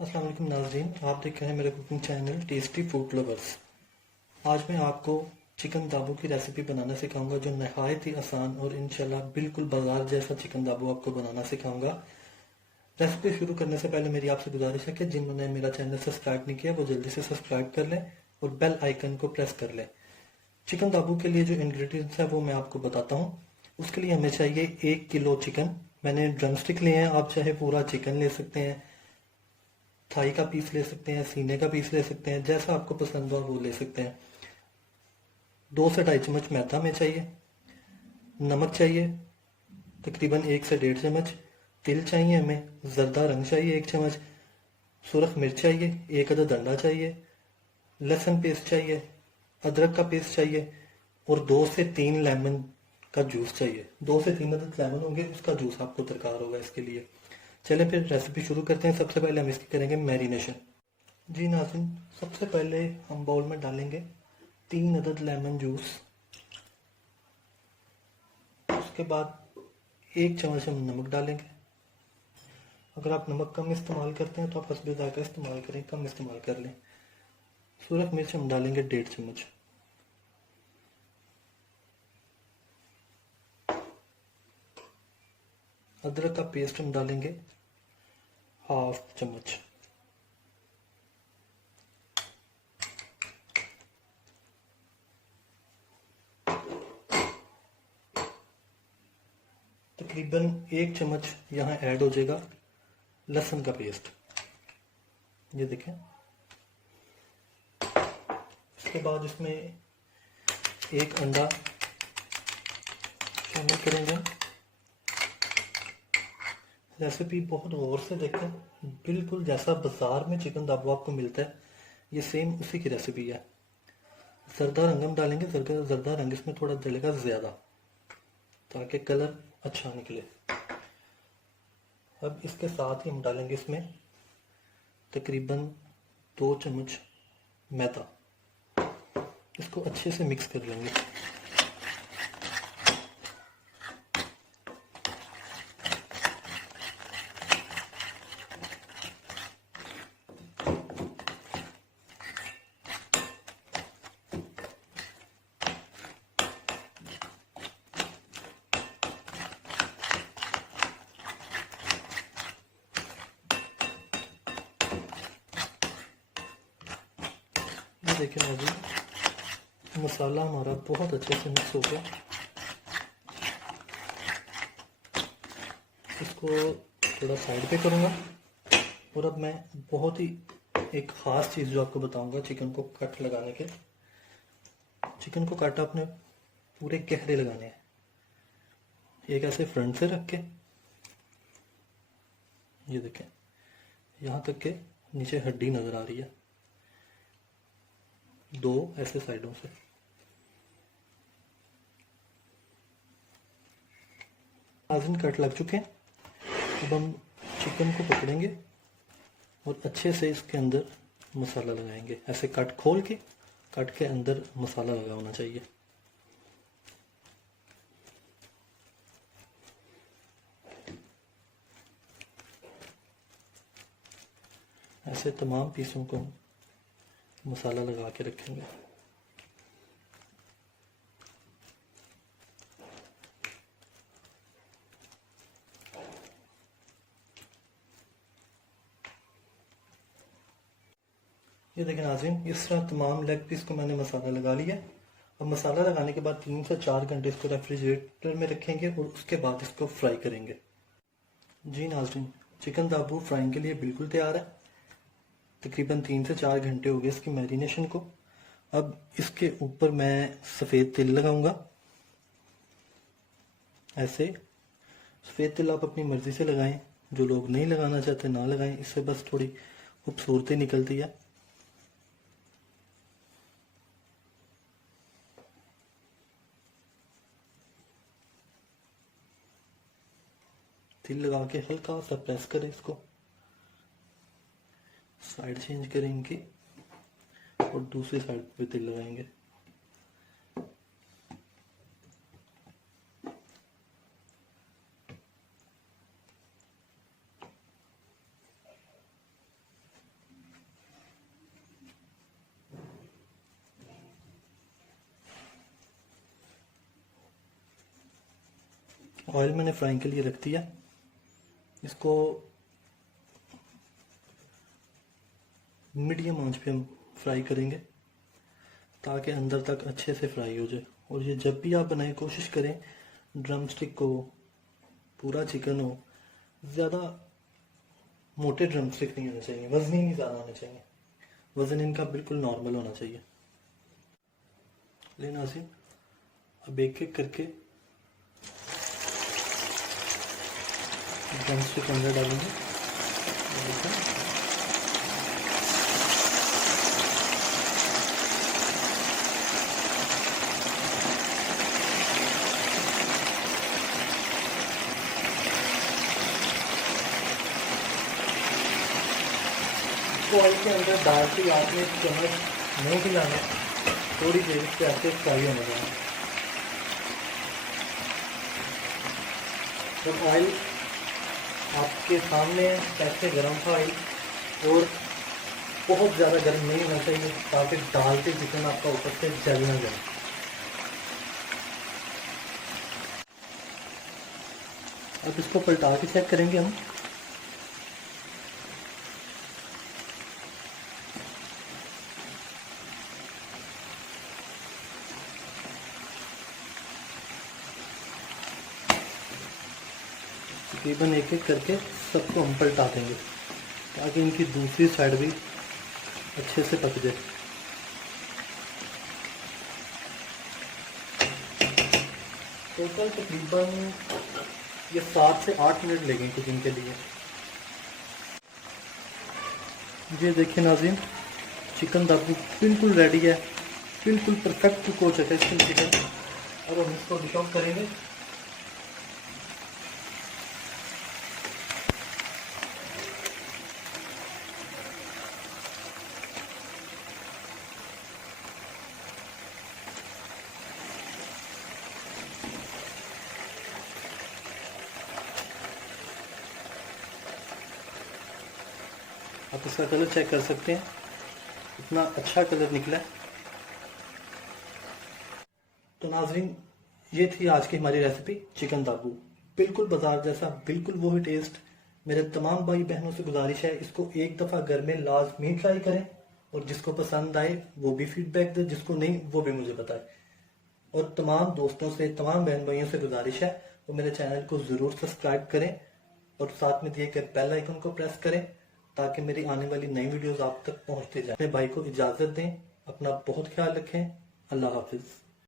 अस्सलाम वालेकुम नाज़रीन, आप देख रहे हैं मेरे cooking channel tasty food lovers. आज मैं आपको चिकन दाबू की रेसिपी बनाना सिखाऊंगा जो नहायत ही आसान और इंशाल्लाह बिल्कुल बाजार जैसा चिकन दाबू आपको बनाना सिखाऊंगा। रेसिपी शुरू करने से पहले मेरी आपसे गुजारिश है कि जिन्होंने मेरा चैनल सब्सक्राइब नहीं किया वो जल्दी से सब्सक्राइब कर लें और बेल आइकन को प्रेस कर लें। चिकन दाबू के लिए जो इंग्रेडिएंट्स है वो मैं आपको बताता हूँ। उसके लिए हमें चाहिए 1 किलो चिकन। मैंने ड्रमस्टिक लिए हैं, आप चाहे पूरा चिकन ले सकते हैं, थाई का पीस ले सकते हैं, सीने का पीस ले सकते हैं, जैसा आपको पसंद हो वो ले सकते हैं। 2 से 2.5 चम्मच मैदा में चाहिए। नमक चाहिए तकरीबन 1 से 1.5 चम्मच। तिल चाहिए हमें। जरदा रंग चाहिए 1 चम्मच। सुरख मिर्च चाहिए, 1 अदद अंडा चाहिए। लहसुन पेस्ट चाहिए। अदरक का पेस्ट चाहिए और 2 से 3 लेमन का जूस चाहिए। 2 से 3 अदद लेमन होंगे, उसका जूस आपको दरकार होगा इसके लिए। चलें फिर रेसिपी शुरू करते हैं। सबसे पहले हम इसकी करेंगे मैरिनेशन। जी नाज़रीन, सबसे पहले हम बाउल में डालेंगे 3 अदद लेमन जूस। उसके बाद 1 चम्मच हम नमक डालेंगे। अगर आप नमक कम इस्तेमाल करते हैं तो आप हस्बे ज़ायक़ा इस्तेमाल करें, कम इस्तेमाल कर लें। सूरख मिर्च हम डालेंगे 1.5 चम्मच। अदरक का पेस्ट हम डालेंगे 1/2 चम्मच। तकरीबन 1 चम्मच यहाँ ऐड हो जाएगा लहसुन का पेस्ट, ये देखें। उसके बाद इसमें 1 अंडा शामिल करेंगे। रेसिपी बहुत गौर से देखें, बिल्कुल जैसा बाजार में चिकन दाबू आपको मिलता है ये सेम उसी की रेसिपी है। जरदा रंग हम डालेंगे, जरदा रंग इसमें थोड़ा डलेगा ज़्यादा ताकि कलर अच्छा निकले। अब इसके साथ ही हम डालेंगे इसमें तकरीबन 2 चम्मच मैदा। इसको अच्छे से मिक्स कर लेंगे। ये देखिए नाज़रीन, मसाला हमारा बहुत अच्छे से मिक्स हो गया। इसको थोड़ा साइड पे करूँगा और अब मैं बहुत ही एक ख़ास चीज़ जो आपको बताऊंगा चिकन को कट लगाने के। चिकन को कट आपने पूरे गहरे लगाने हैं, एक ऐसे फ्रंट से रख के, ये देखें यहाँ तक के नीचे हड्डी नज़र आ रही है, 2 ऐसे साइडों से। नाज़रीन कट लग चुके हैं। अब हम चिकन को पकड़ेंगे और अच्छे से इसके अंदर मसाला लगाएंगे। ऐसे कट खोल के कट के अंदर मसाला लगा होना चाहिए। ऐसे तमाम पीसों को मसाला लगा के रखेंगे। ये देखें नाज़रीन, इस तरह तमाम लेग पीस को मैंने मसाला लगा लिया। अब मसाला लगाने के बाद 3 से 4 घंटे इसको रेफ्रिजरेटर में रखेंगे और उसके बाद इसको फ्राई करेंगे। जी नाज़रीन, चिकन दाबू फ्राइंग के लिए बिल्कुल तैयार है। तकरीबन 3 से 4 घंटे हो गए इसकी मैरिनेशन को। अब इसके ऊपर मैं सफ़ेद तिल लगाऊंगा। ऐसे सफ़ेद तिल आप अपनी मर्ज़ी से लगाएं, जो लोग नहीं लगाना चाहते ना लगाएं, इससे बस थोड़ी खूबसूरती निकलती है। तिल लगा के हल्का सा प्रेस करें इसको, साइड चेंज करें इनकी और दूसरी साइड पे तिल लगाएंगे। ऑयल मैंने फ्राइंग के लिए रख दिया। इसको मीडियम आंच पे हम फ्राई करेंगे ताकि अंदर तक अच्छे से फ्राई हो जाए। और ये जब भी आप बनाएं कोशिश करें ड्रम स्टिक को, पूरा चिकन हो, ज़्यादा मोटे ड्रम स्टिक नहीं होने चाहिए, वजनी नहीं ज़्यादा होने चाहिए, वजन इनका बिल्कुल नॉर्मल होना चाहिए। लेना नाज़रीन, अब एक एक करके ड्रम स्टिक अंदर डालेंगे। ऑयल के अंदर डाल के आपने चम्मच नहीं हिलाना, थोड़ी देर से ऐसे फ्राई होने देना। जब ऑयल आपके सामने ऐसे गर्म था ऑयल, और बहुत ज़्यादा गर्म नहीं होना चाहिए ताकि डालते चिकन आपका ऊपर से जल ना जाए। अब इसको पलटा के चेक करेंगे हम। तकरीबन एक एक करके सबको हम पलटा देंगे ताकि इनकी दूसरी साइड भी अच्छे से पक जाए। टोटल तकरीबन ये 7 से 8 मिनट लगेंगे कुकिंग के लिए। ये देखिए नाज़रीन, चिकन दाबू बिल्कुल रेडी है, बिल्कुल परफेक्ट कुक हो चुका है चिकन। अब हम इसको डिश आउट करेंगे। आप इसका कलर चेक कर सकते हैं, इतना अच्छा कलर निकला है। तो नाजरीन, ये थी आज की हमारी रेसिपी चिकन दाबू, बिल्कुल बाजार जैसा, बिल्कुल वही टेस्ट। मेरे तमाम भाई बहनों से गुजारिश है, इसको एक दफ़ा घर में लाजमी ट्राई करें, और जिसको पसंद आए वो भी फीडबैक दे, जिसको नहीं वो भी मुझे बताए। और तमाम दोस्तों से, तमाम बहन भाइयों से गुजारिश है वो मेरे चैनल को ज़रूर सब्सक्राइब करें और साथ में दिए गए बेल आइकन को प्रेस करें ताकि मेरी आने वाली नई वीडियोस आप तक पहुंचते जाए। अपने भाई को इजाज़त दें, अपना बहुत ख्याल रखें। अल्लाह हाफिज़।